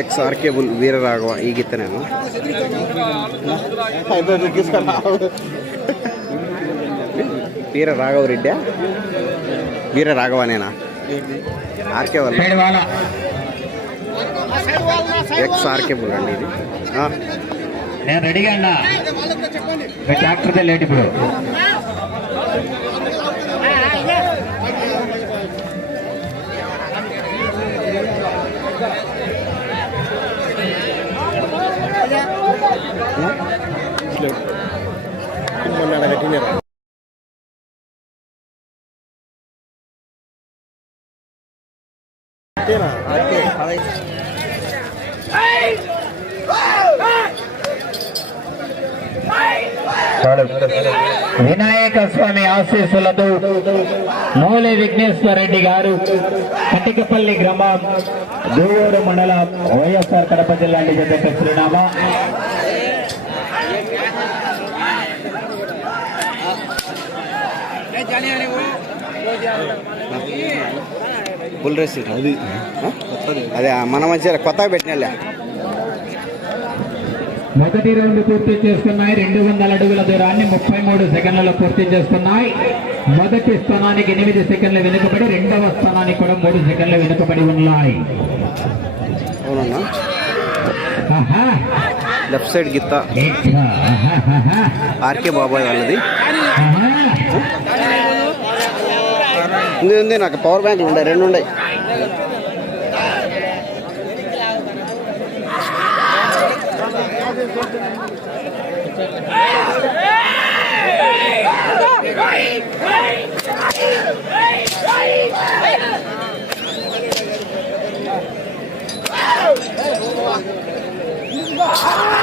X R cable Veeraraghava ಈಗಿತ್ತನೇನು వీర రాఘవరెడ్డి వీర రాఘవనేనా? RK X RK bull అండి ఇది. నేను రెడీగా డాక్టర్దే లేట్ ఇప్పుడు. వినాయక స్వామి ఆశీస్సులతో మూలే విఘ్నేశ్వర రెడ్డి గారు కటికపల్లి గ్రామం దూవూరు మండలం వైఎస్ఆర్ కడప జిల్లా జత చిరునామా బుల్ రేసింగ్ అది అదే మన మధ్య కొత్తగా పెట్టినలే. మొదటి రౌండ్ పూర్తి చేసుకున్నాయి రెండు వందల అడుగుల దూరాన్ని ముప్పై మూడు సెకండ్లలో పూర్తి చేసుకున్నాయి మొదటి స్థానానికి ఎనిమిది సెకండ్లు వెనుకబడి రెండవ స్థానానికి కూడా మూడు సెకండ్లు వెనుకబడి ఉన్నాయి. లెఫ్ట్ సైడ్ గిత్త. ఆర్కే బాబాయ్ వాళ్ళది. ఉంది ఉంది నాకు పవర్ బ్యాంకులు ఉన్నాయి రెండు ఉన్నాయి. ఆహా,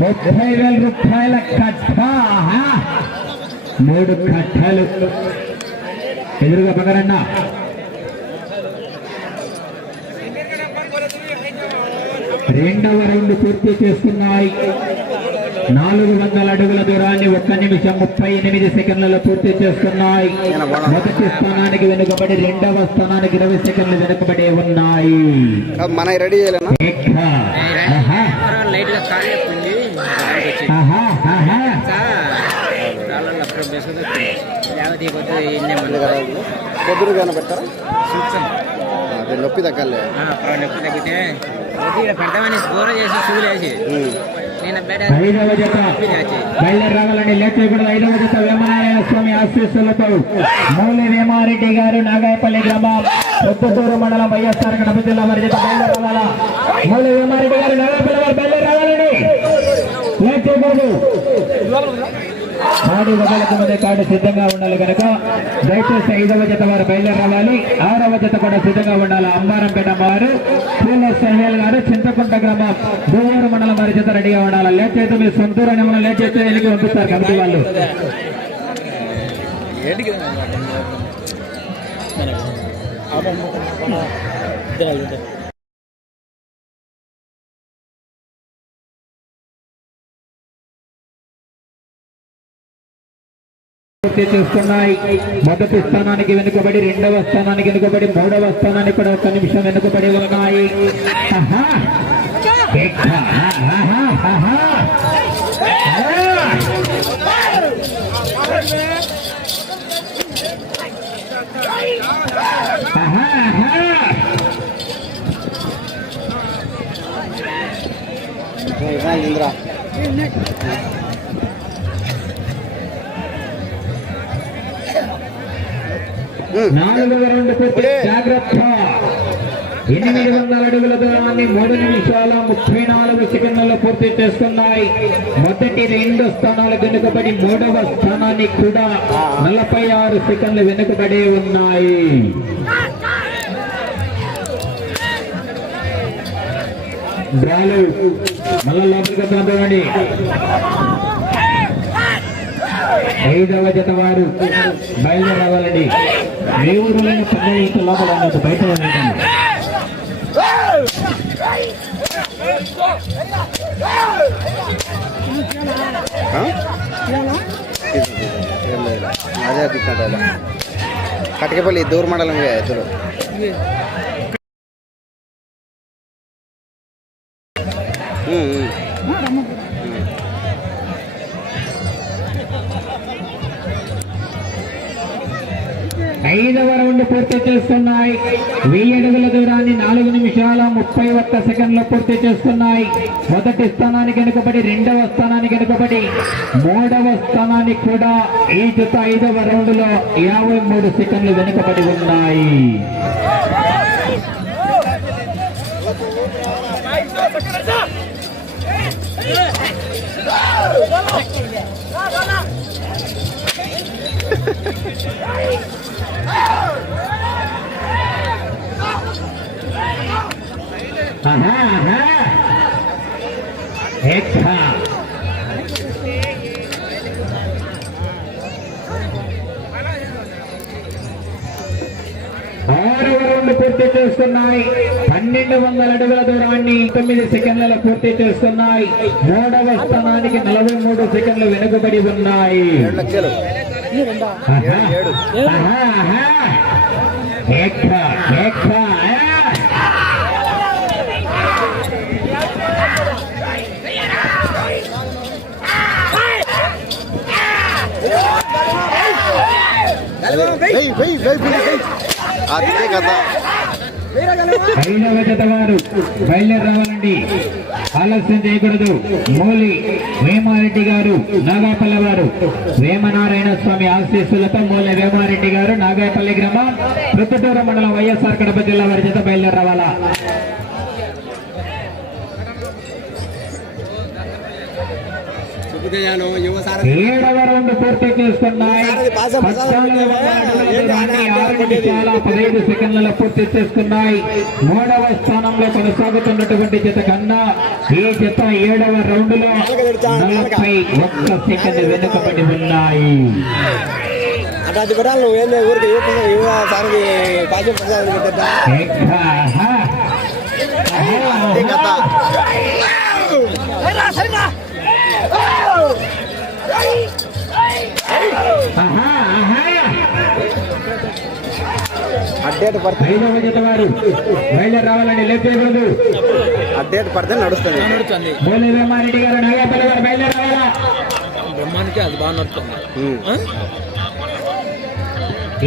ముప్పై వేల రూపాయల కట్ట. మూడు కట్టలు. ఎదురుగా పగరన్నా రెండవ రౌండ్ పూర్తి చేస్తున్నాయి. నాలుగు వందల అడుగుల దూరాన్ని ఒక్క నిమిషం ముప్పై ఎనిమిది సెకండ్లలో పూర్తి చేస్తున్నాయి. మొదటి స్థానానికి వెనుకబడి రెండవ స్థానానికి ఇరవై సెకండ్లు వెనుకబడి ఉన్నాయి. మన రెడీ లేకపోతే కొద్ది ఎన్నే ఉంది కదా పొద్దున కానీ పెట్టారా? చూస్తాం అదే నొప్పి తగ్గలే. నొప్పి తగ్గితే పెడతామని స్కోర్ చేసి షూలు వేసి నేను బయట ఐదవ జత. బయలుదేరి రావాలండి. లేట్ చేయకూడదు ఐదవ జత వేమనారాయణ స్వామి ఆశీస్సులతో మూలి వేమారెడ్డి గారు నాగాయపల్లి గ్రామం. పొద్దుటూరు మండలం వైఎస్ఆర్ కడప జిల్లా వారి జత బయలుదేరి రావాలా? మూలి వేమారెడ్డి గారు నాగాయపల్లి లేట్ చేయకూడదు కాడు వదలకు ముందే కాడు సిద్ధంగా ఉండాలి కనుక దయచేసి ఐదవ జత వారు బయలుదేరి రావాలి ఆరవ జత కూడా సిద్ధంగా ఉండాలి. అంబారంపేట వారు పూల సహేల్ గారు చింతకుంట గ్రామం దూవూరు మండలం వారి జత రెడీగా ఉండాలి. లేట్ చేస్తే మీ సొంతూరు అని మనం లేట్ చేస్తే ఎన్నిక పంపిస్తారు కమిటీ వాళ్ళు. పూర్తి చేస్తున్నాయి. మొదటి స్థానానికి వెనుకబడి రెండవ స్థానానికి వెనుకబడి మూడవ స్థానానికి కూడా ఒక నిమిషం వెనుకబడి ఉన్నాయి. ఇంద్ర. నాలుగవ రౌండ్ పూర్తి జాగ్రత్త. ఎనిమిది వందల అడుగుల దూరాన్ని మూడు నిమిషాల ముప్పై నాలుగు సెకండ్లలో పూర్తి చేసుకున్నాయి. మొదటి రెండు స్థానాలు వెనుకబడి మూడవ స్థానాన్ని కూడా నలభై ఆరు సెకండ్లు వెనుకబడి ఉన్నాయి. డ్రాలు మళ్ళా లోపలికి ఐదవ జత వారు బయలుదేరి రావాలండి మీ ఊరిలోని పండుగ లోపల ఉన్నట్టు బయట ఉండండి. ఆ? అదే కటికపల్లి మండలం ఐదవ రౌండ్ పూర్తి చేస్తున్నాయి వెయ్యి అడుగుల దూరాన్ని నాలుగు నిమిషాల ముప్పై ఒక్క సెకండ్లు పూర్తి చేస్తున్నాయి మొదటి స్థానానికి వెనుకబడి రెండవ స్థానానికి వెనుకబడి మూడవ స్థానానికి కూడా ఈ జత ఐదవ రౌండ్లో యాభై మూడు సెకండ్లు వెనుకబడి ఉన్నాయి ఆహా, ఆరు ఎక్కా. పూర్తి చేస్తున్నాయి పన్నెండు వందల అడుగుల దూరాన్ని తొమ్మిది సెకండ్లలో పూర్తి చేస్తున్నాయి మూడవ స్థానానికి నలభై మూడు సెకండ్లు వెనుకబడి ఉన్నాయి ఐదవ జత వారు బయలుదేరి రావాలండి ఆలస్యం చేయకూడదు. మూలి వేమారెడ్డి గారు నాగాపల్లి వారు. వేమనారాయణ స్వామి ఆశీస్సులతో మూలి వేమారెడ్డి గారు నాగాపల్లి గ్రామం ప్రొద్దుటూరు మండలం వైఎస్ఆర్ కడప జిల్లా వారి చేత బయలుదేరవాలా ఏడవ రౌండ్ పూర్తి నిమిషాల పదహైదు సెకండ్లలో పూర్తి చేసుకున్నాయి మూడవ స్థానంలో కొనసాగుతున్నటువంటి జత కన్నా ఈ జత ఏడవ రౌండ్లో నలభై ఒక్క సెకండ్ వెనుకబడి ఉన్నాయి. అటు కూడా నువ్వు ఏంది ఊరికి. ప్రసాద్ ఎక్కా, ఆహా. అడ్డేట్ పడితే ఐదవ జత వారు బయలుదేరి రావాలండి లేపేయకూడదు అడ్డేట్ పడితే నడుస్తుంది. నడుస్తుంది. మూలి వేమారెడ్డి గారు నాగపల్లి గారు బయలుదేరి రావాలా? బ్రహ్మానికి అది బాగా నడుస్తుంది.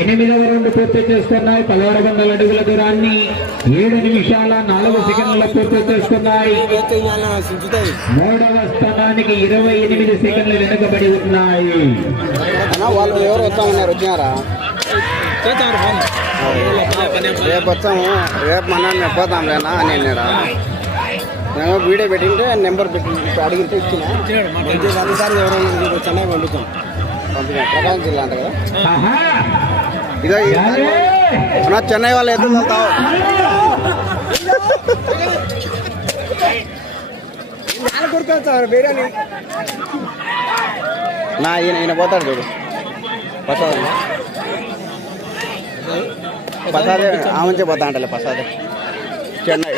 ఎనిమిదవ రౌండ్ పూర్తి చేస్తున్నాయి. పదహారు వందల అడుగుల దూరాన్ని ఏడు నిమిషాల నాలుగు సెకండ్ల పూర్తి చేస్తున్నాయి. మూడవ స్థానానికి ఇరవై ఎనిమిది సెకండ్లు వెనుకబడి ఉన్నాయి. వాళ్ళు ఎవరు వస్తామన్నారు వచ్చినారా రేపు వచ్చాము రేపు మన పోతాంలేనా అని అన్నాడా నేను వీడియో పెట్టింటే నెంబర్ పెట్టి అడిగితే ఇచ్చిన అన్నిసార్లు ఎవరైనా చెన్నై పండుతాం పంపిన ప్రకాశం జిల్లా అంట కదా ఇదో! అన్నా చెన్నై వాళ్ళు ఎదురు వెళ్తావు నా ఈయన ఈయన పోతాడు చూడు. ప్రసాద్. ప్రసాదే ఆమంచే పోతా అంటలే ప్రసాద్. చెన్నై.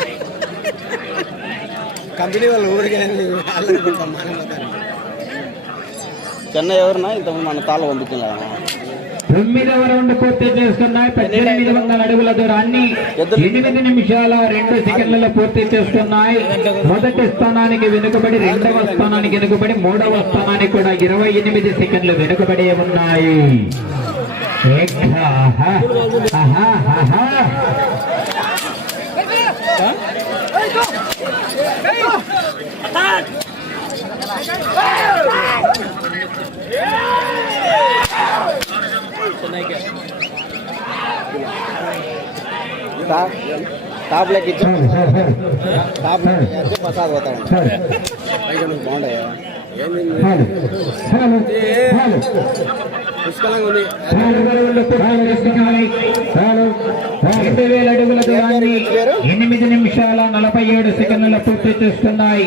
కంపెనీ వాళ్ళు ఊరికి చెన్నై ఎవరున్నా ఇంతకుముందు మన తాళ్ళు పంపించిన తొమ్మిదవ రౌండ్ పూర్తి చేస్తున్నాయి పద్దెనిమిది వందల అడుగుల దూరాన్ని ఎనిమిది నిమిషాల రెండు సెకండ్లలో పూర్తి చేస్తున్నాయి మొదటి స్థానానికి వెనుకబడి రెండవ స్థానానికి వెనుకబడి మూడవ స్థానానికి కూడా ఇరవై ఎనిమిది సెకండ్లు వెనుకబడి ఉన్నాయి. ఆహా. టాప్ లెక్క ఇచ్చి. టాప్ లెక్క ప్రసాద్ పోతాడు చాలు, బాగుంటాయి ఏంది. పుష్కలంగా ఉంది. రెండు వేల అడుగుల దూరాన్ని ఎనిమిది నిమిషాల నలభై ఏడు సెకండ్ల పూర్తి చేస్తున్నాయి.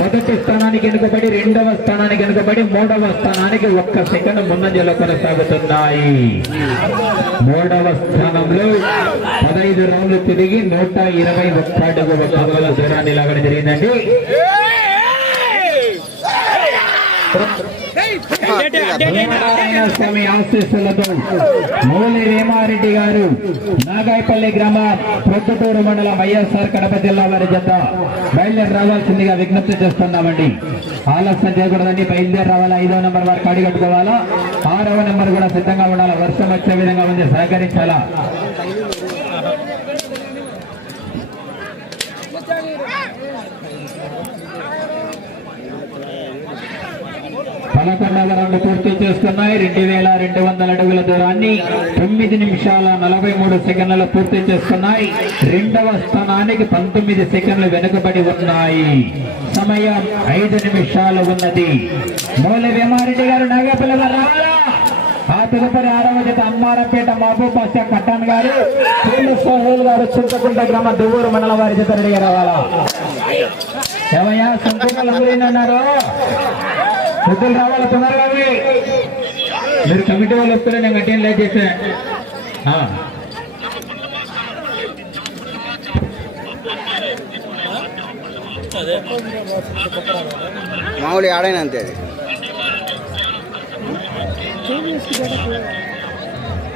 మొదటి స్థానానికి వెనుకబడి రెండవ స్థానానికి వెనుకబడి మూడవ స్థానానికి ఒక్క సెకండ్ ముందంజలో కొనసాగుతున్నాయి. మూడవ స్థానంలో పదహైదు రౌండ్లు తిరిగి నూట ఇరవై ఒక్క అడుగు ఒక్క అడుగుల దూరాన్ని లాగడం జరిగిందండి. స్వామి ఆశీస్సులతో మూలి వేమారెడ్డి గారు నాగాయపల్లి గ్రామ ప్రొద్దుటూరు మండలం వైఎస్ఆర్ కడప జిల్లా వారి జత బయలుదేరి రావాల్సిందిగా విజ్ఞప్తి చేస్తున్నామండి. ఆలస్యం చేయకూడదండి. బయలుదేరి రావాలా? ఐదవ నెంబర్ వారికి అడిగట్టుకోవాలా? ఆరవ నెంబర్ కూడా సిద్ధంగా ఉండాలా? వర్షం వచ్చే విధంగా ఉంది. సహకరించాలా? పదకొండవ పూర్తి చేస్తున్నాయి. రెండు వేల రెండు వందల అడుగుల దూరాన్ని తొమ్మిది నిమిషాల నలభై మూడు సెకండ్లలో పూర్తి చేస్తున్నాయి. రెండవ స్థానానికి పంతొమ్మిది సెకండ్లు వెనుకబడి ఉన్నాయి. సమయం ఐదు నిమిషాలు ఉన్నది. మూల వేమారెడ్డి గారు నాగపల్లి ఆ తదుపరి ఆరవ జత అమ్మారంపేట మహబూబ్ బాషా కట్టాన్ గారు పూల సోహేల్ గారు చింతకుంట గ్రామ దువ్వూరు మండలం వారి జత రెడీ రావాలా? ఏమయ్యా సంతకాలు అందరూ పెద్దలు రావాలి తొందరగా మీరు కమిటీ వాళ్ళు వస్తే నేను గట్టిగా లేట్ చేసా. మామూలు ఆడైనా అంతే అది.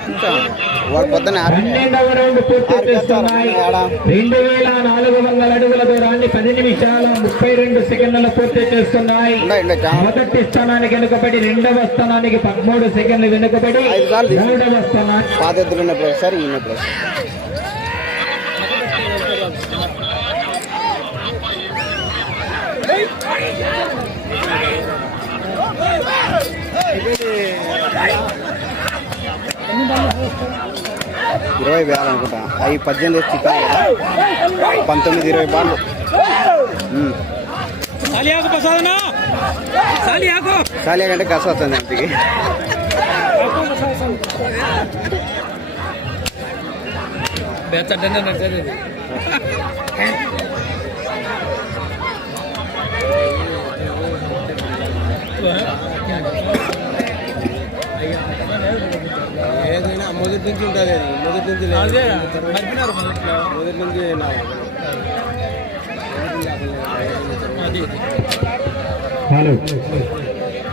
ఇంకా వాడు పన్నెండవ రౌండ్ వేల నాలుగు వందల అడుగుల దూరాన్ని పది నిమిషాల ముప్పై రెండు సెకండ్ల పూర్తి చేస్తున్నాయి. మొదటి స్థానానికి వెనుకబడి రెండవ స్థానానికి పదమూడు సెకండ్లు వెనుకబడి మూడవ స్థానానికి పాత ఎద్దులు ఉన్నప్పుడు. ఇరవై వేలు అనుకుంటా. అవి పద్దెనిమిది చికెన్ కదా. పంతొమ్మిది ఇరవై బాళ్ళు చాలియా కంటే కష్టం వస్తుంది అంతకి నడిచేది మొదటి నుంచి ఉంటుంది మొదటి నుంచి మొదటి నుంచి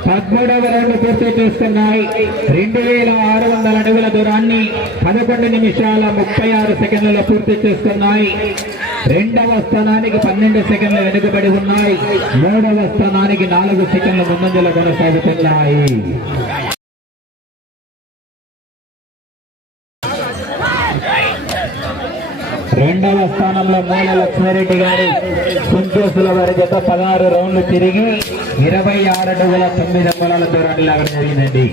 పదమూడవ రౌండ్ పూర్తి చేస్తున్నాయి రెండు వేల ఆరు వందల అడుగుల దూరాన్ని పదకొండు నిమిషాల ముప్పై ఆరు సెకండ్లలో పూర్తి చేస్తున్నాయి రెండవ స్థానానికి పన్నెండు సెకండ్లు వెనుకబడి ఉన్నాయి. మూడవ స్థానానికి నాలుగు సెకండ్ల ముందంజలో కొనసాగుతున్నాయి. మూల లక్ష్మారెడ్డి గారు కుంటూసుల వారి జత పదహారు రౌండ్లు తిరిగి ఇరవై ఆరు అడుగుల తొమ్మిది మూలాల దూరాన్ని లాగడం జరిగిందండి.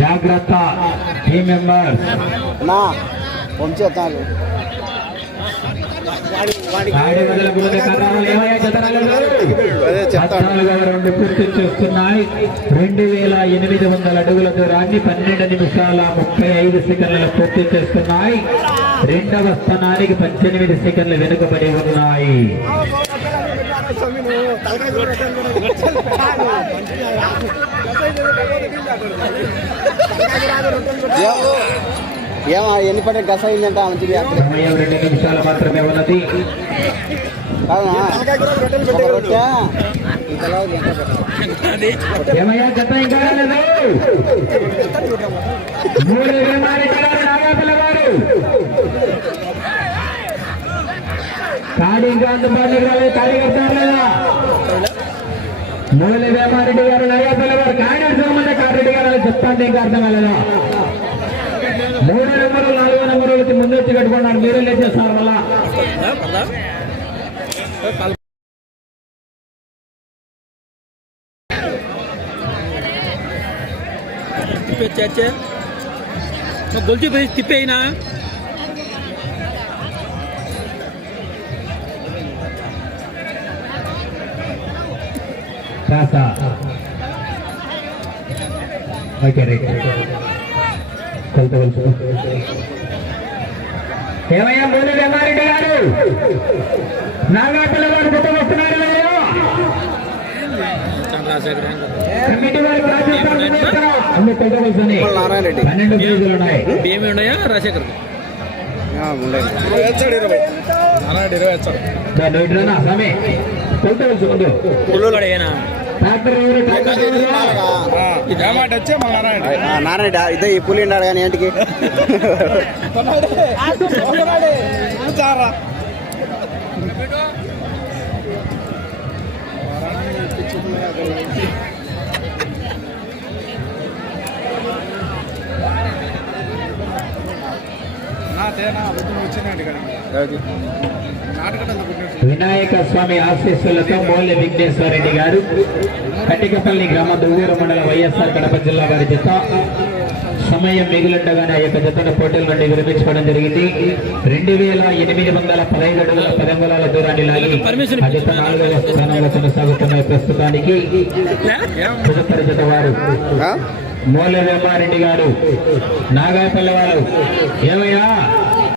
జాగ్రత్త టీం మెంబర్స్ నా రౌండ్ పూర్తి చేస్తున్నాయి. రెండు వేల ఎనిమిది వందల అడుగుల దూరాన్ని పన్నెండు నిమిషాల ముప్పై ఐదు సెకండ్లలో పూర్తి చేస్తున్నాయి. రెండవ స్థానానికి పద్దెనిమిది సెకండ్లు వెనుకబడి ఉన్నాయి. ఏమో ఎన్ని పడే గస అయిందంట రెండు నిమిషాలు మాత్రమే ఉన్నది. మూల వేమారెడ్డి గారు. నాగాపల్లి గారు కాడి అర్థమంటే కారెడ్డి గారు చెప్తాంటే ఇంకా అర్థం కాలేదా? మూడు నెంబరు నాలుగో నెంబరు వచ్చి ముందు వచ్చి కట్టుకున్నారు మీరే లేచేస్తారు మళ్ళా పెచ్చే గొలిచి పోయి తిప్పేయినా కాస ఓకే రైట్ కొలతవలసి ఏమయ్యా మూడు వెల్లారెడ్డి గారు నాగాపల్లి వారు కొత్త వస్తున్నారు వీళ్ళు. కమిటీ వారు ప్రార్థిస్తారు అన్ని కొలతవలసినాయి. తిరుమల నారాయణ రెడ్డి పన్నెండు కేజీలు ఉన్నాయి ఏమి ఉన్నాయా రాజశేఖర్ ఉండేది దాన్ని నారాయణ. ఇదే ఈ పులి ఉన్నాడు కానీ ఏంటికి? వినాయక స్వామి ఆశీస్సులతో మోల్లె విఘ్నేశ్వర రెడ్డి గారు కటికపల్లి గ్రామ దువ్వూరు మండల వైఎస్ఆర్ కడప జిల్లా వారి జత. సమయం మిగులుండగానే ఆ యొక్క జతను పోటీల నుండి విరమించుకోవడం జరిగింది. రెండు వేల ఎనిమిది వందల పదహైదు అడుగుల పదంగులాల దూరాన్ని లాగి ఆ జత నాలుగవ స్థానంలో కొనసాగుతున్న ప్రస్తుతానికి. తదుపరి జత వారు? మూల గారు నాగాపల్లి వారు. ఏమయ్యా?